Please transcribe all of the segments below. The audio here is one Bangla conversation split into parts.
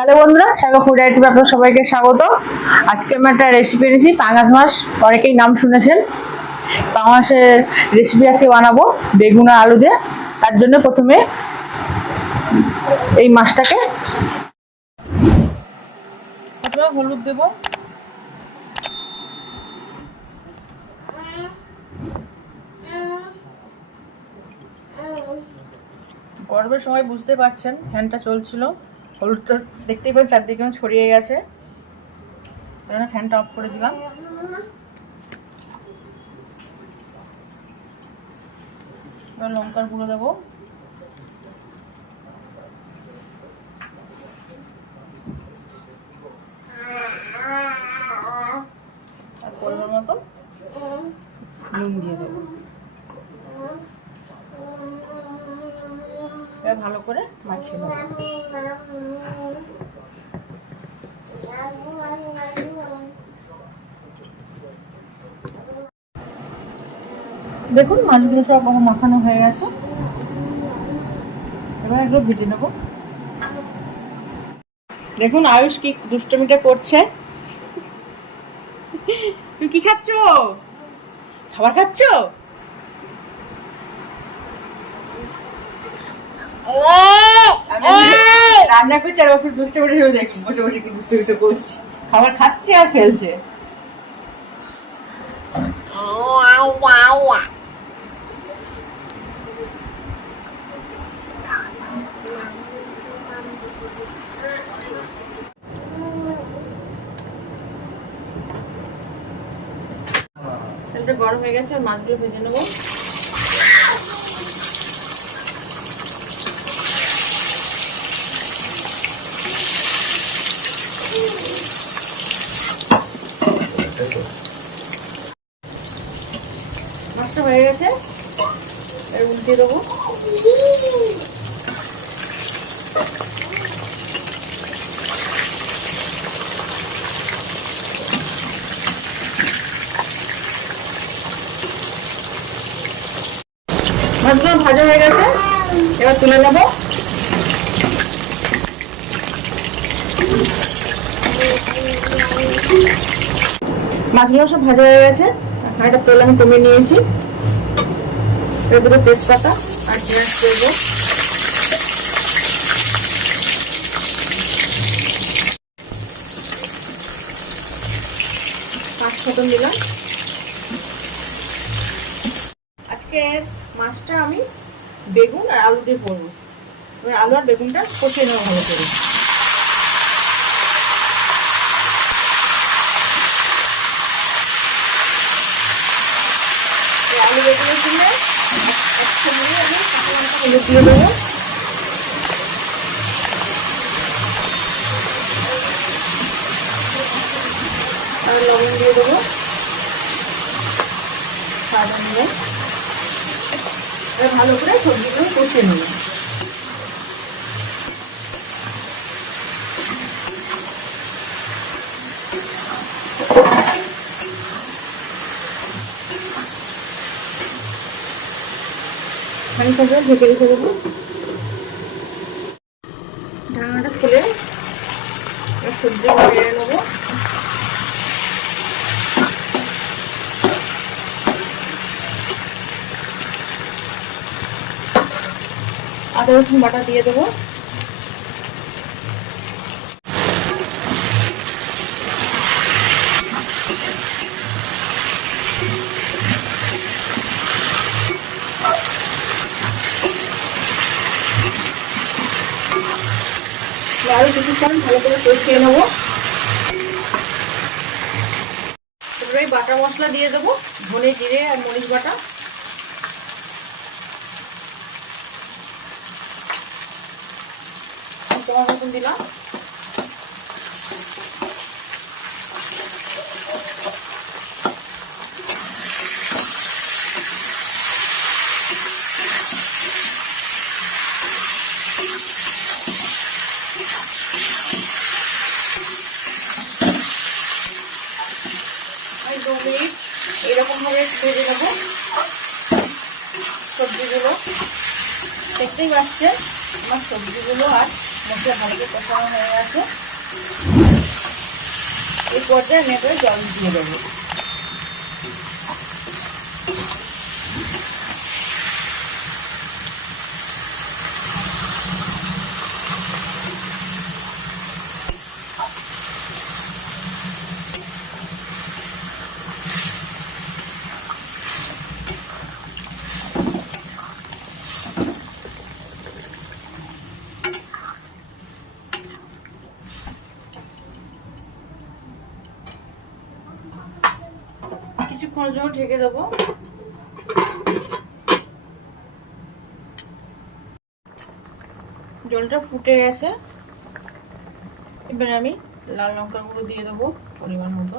হ্যালো বন্ধুরা, সাগর ফুড আইটেমে আপনাদের সবাইকে স্বাগত। আজকে আমি একটা রেসিপি এনেছি পাঙাশ মাছ। অনেকেই নাম শুনেছেন। পাঙাশের রেসিপি আজকে বানাবো বেগুন আর আলু দিয়ে। তার জন্য প্রথমে এই মাছটাকে হলুদ দেব, গরমের সময় বুঝতে পারছেন ফ্যানটা চলছিল, হলুদটা দেখতেই পাচ্ছেন চারদিকে ছড়িয়ে গেছে, তাই জন্য ফ্যানটা অফ করে দিলাম। এবার লঙ্কার গুঁড়ো দেবো, আর পরিমাণ মতো নুন দিয়ে দেবো। এবার ভালো করে মাখিয়ে নেব। দেখুন মাছগুলো সব মাখানো হয়ে গেছে। এবার এগুলো ভেজে নেব। দেখুন আয়ুষ কি দুষ্টমিটা করছে। তুমি কি খাচ্ছ? খাবার খাচ্ছ? রান্না করছি আর ওকে দুষ্টমিটা ভেবে দেখুন বসে বসে কি দুষ্টমিটা করছি। খাবার খাচ্ছে আর ফেলছে। তেলটা গরম হয়ে গেছে আর মাছগুলো ভেজে নেবো। মাছটা হয়ে গেছে, এর উল্টে দেবো। মাছগুলো ভাজা হয়ে গেছে, এবার তুলে নেবো। মাছগুলো সব ভাজা হয়ে গেছে, একটা তেল আমি কমিয়ে নিয়েছি। এবার দেবো তেজপাতা আর পেঁয়াজ দেবো। পাঁচ ফোড়ন দিলাম। আজকে মাছটা আমি বেগুন আর আলু দিয়ে করবো। এবার আলু আর বেগুনটা কষিয়ে নেবো ভালো করে। আলু বেগুনের জন্য একসাথে দিয়ে আমি হলুদ দিয়ে দেবো। আর লবণ দিয়ে দেবো, সাদা নিয়ে এবার ভালো করে সবজিগুলো কষিয়ে নেব। খানিকটা ঢেকে রেখে দেবো। ঢাকনাটা খুলে সবজি নেড়ে নেবো। আদা রসুন বাটা দিয়ে দেবো। আরো কিছুক্ষণ ভালো করে কষিয়ে নেবো। এবারে বাটা মশলা দিয়ে দেবো, ধনে জিরে আর মরিচ বাটা। তোমার মতন দিলাম। আমি 2 মিনিট এরকম ভাবে ভেজে নেবো সবজিগুলো। দেখতেই পাচ্ছেন আমার সবজিগুলো আর মশলা ভালো করে কষানো হয়ে গেছে। এই পর্যায়ে আমি এবার জল দিয়ে দেবো। কিছুক্ষণের জন্য ঢেকে দেবো। জলটা ফুটে গেছে, এবারে আমি লাল লঙ্কার গুঁড়ো দিয়ে দেবো পরিমাণ মতো।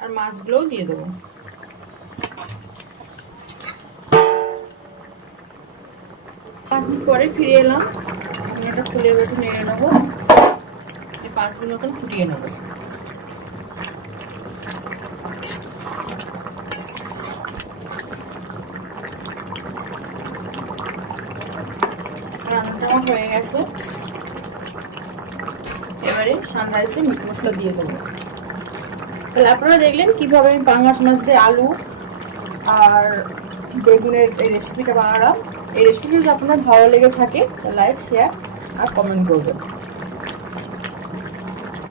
আর মাছগুলোও দিয়ে দেবো। পরে ফিরে এলাম, আমি এটা খুলে বেটে নেড়ে নেবো। 5 মিনিট মতন ফুটিয়ে নেবো। রান্নাটা আমার হয়ে গেছে। এবারে সানরাইসে মিট মশলা দিয়ে দেবো। তাহলে আপনারা দেখলেন কিভাবে আমি পাঙ্গাস মাছ দিয়ে আলু আর বেগুনের এই রেসিপিটা বানালাম। এই রেসিপিটা যদি আপনার ভালো লেগে থাকে লাইক, শেয়ার আর কমেন্ট করবেন।